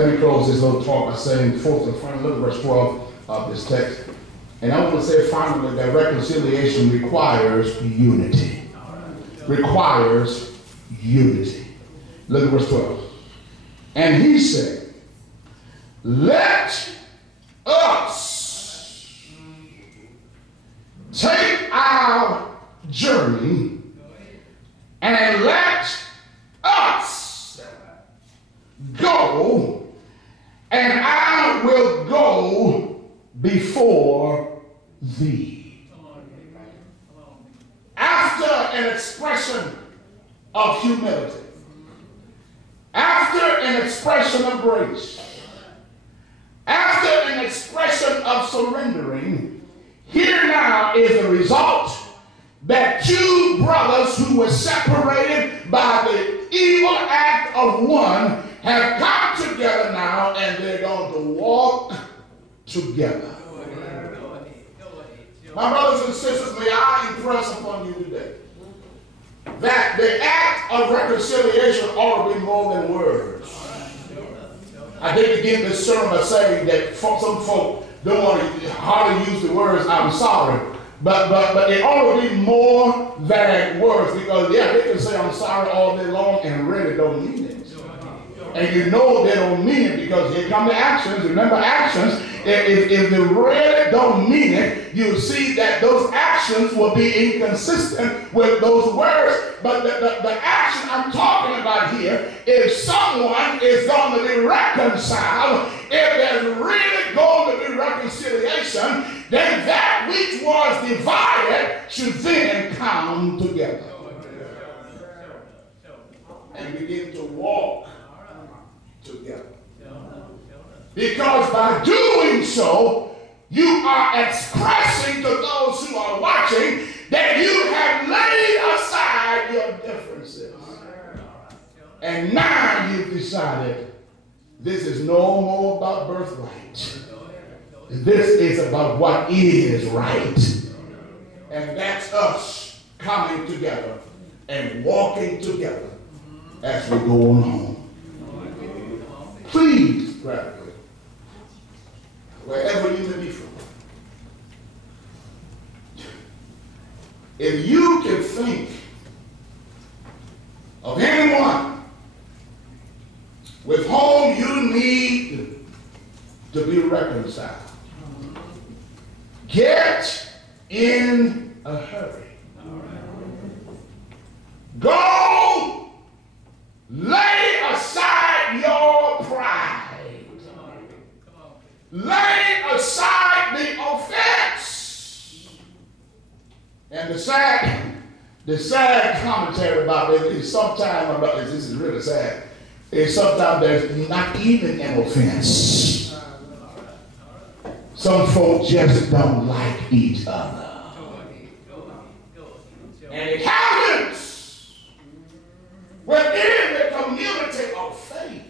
Let me close this little talk by saying, fourth and final, look at verse 12 of this text. And I want to say finally that reconciliation requires unity. Requires unity. Look at verse 12. And he said, let us take our journey and let us go, and I will go before thee. After an expression of humility, after an expression of grace, after an expression of surrendering, here now is the result that two brothers who were separated by the evil act of one have come together now, and they're going to walk together. My brothers and sisters, may I impress upon you today that the act of reconciliation ought to be more than words. I did begin this sermon by saying that some folk don't want to hardly use the words "I'm sorry," but it ought to be more than words, because they can say "I'm sorry" all day long and really don't mean it. And you know they don't mean it, because here come the actions. Remember, actions, if they really don't mean it, you see that those actions will be inconsistent with those words. But the action I'm talking about here, if someone is going to be reconciled, if there's really going to be reconciliation, then that which was divided should then come together and begin to walk together. Because by doing so, you are expressing to those who are watching that you have laid aside your differences. And now you've decided this is no more about birthright. This is about what is right. And that's us coming together and walking together as we go on home. Please, gratitude, wherever you may be from, if you can think of anyone with whom you need to be reconciled, get in a hurry. Go lay aside your pride. Lay aside the offense. And the sad commentary about this is sometimes, this is really sad, is sometimes there's not even an offense. Some folks just don't like each other. And it happens within the community of faith.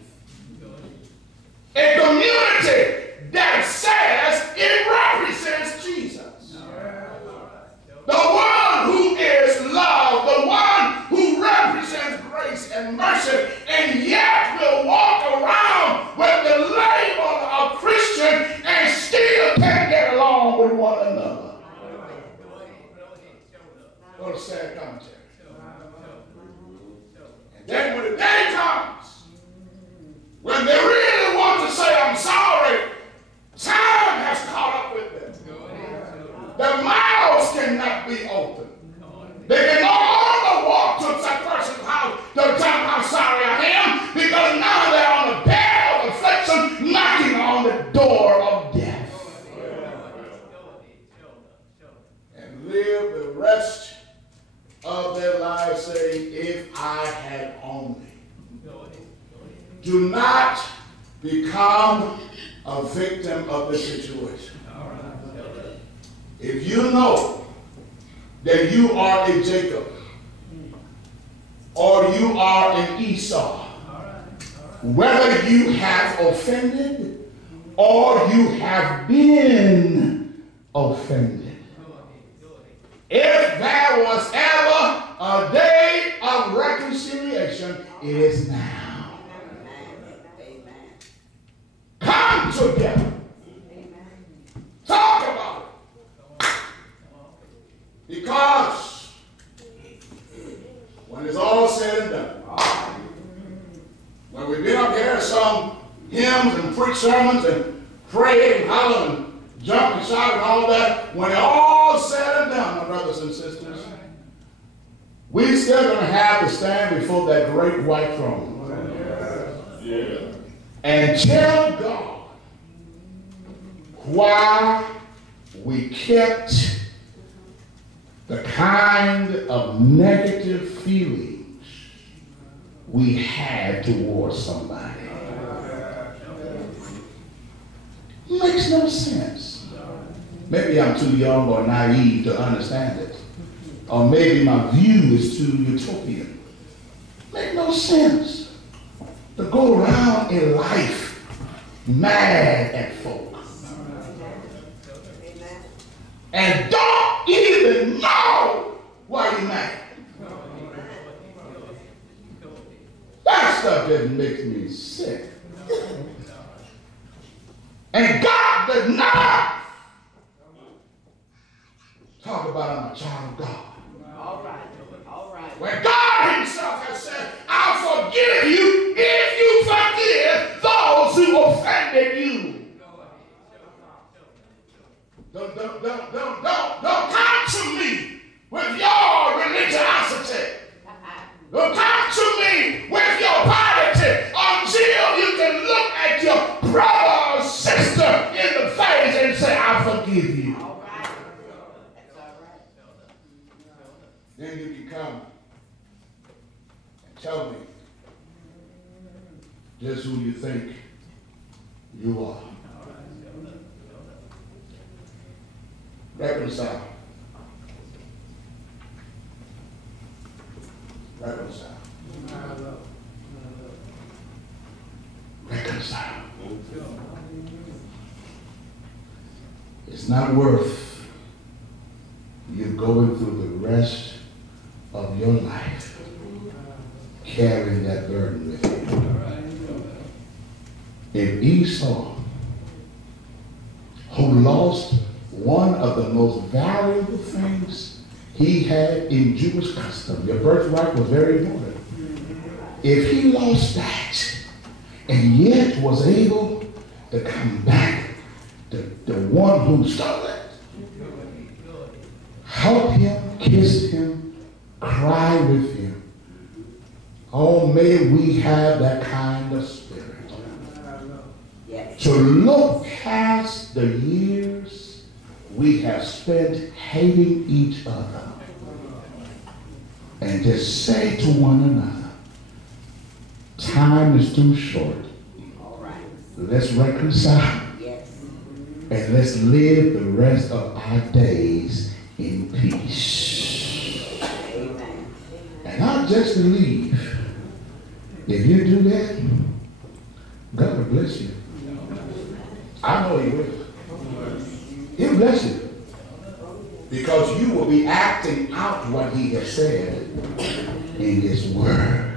A community that says it represents Jesus. The one who is love, the one who represents grace and mercy, and yet will walk around with the label of Christian and still can't get along with one another. What a sad commentary. And then when the day comes, when they really want to say, I'm sorry, time has caught up with them. Their mouths cannot be open. They can no longer walk to that person's house to tell them how sorry I am, because now they're on the bed of affliction, knocking on the door of death. And live the rest of their lives saying, if I had only. Do not become a victim of the situation. If you know that you are a Jacob or you are an Esau, whether you have offended or you have been offended, if there was ever a day of reconciliation, it is now. together. Talk about it. Because when it's all said and done, when we've been up here and sung hymns and preached sermons and prayed and hollered and jumped and shouted and all that, when it's all said and done, my brothers and sisters, we're still going to have to stand before that great white throne. Yeah. And tell God why we kept the kind of negative feelings we had towards somebody. Makes no sense. Maybe I'm too young or naive to understand it. Or maybe my view is too utopian. Make no sense to go around in life mad at folk. And don't even know why you're mad. That stuff just makes me sick. And God does not talk about I'm a child of God. All right, all right. When God himself has said, I'll forgive you if you forgive those who offended you. Don't come to me with your religiosity. Don't come to me with your piety until you can look at your brother or sister in the face and say, I forgive you. All right. That's all right. Then you can come and tell me just who you think you are. Reconcile. Reconcile. Reconcile. It's not worth you going through the rest of your life carrying that burden with you. If Esau, who lost one of the most valuable things he had in Jewish custom, your birthright was very important. If he lost that and yet was able to come back, the one who stole it, help him, kiss him, cry with him. Oh, may we have that kind of spirit. To look past the years we have spent hating each other and just say to one another, time is too short. Let's reconcile. And let's live the rest of our days in peace. Amen. And I'll just believe if you do that, God will bless you. I know he will. He'll bless you. Because you will be acting out what he has said in his word.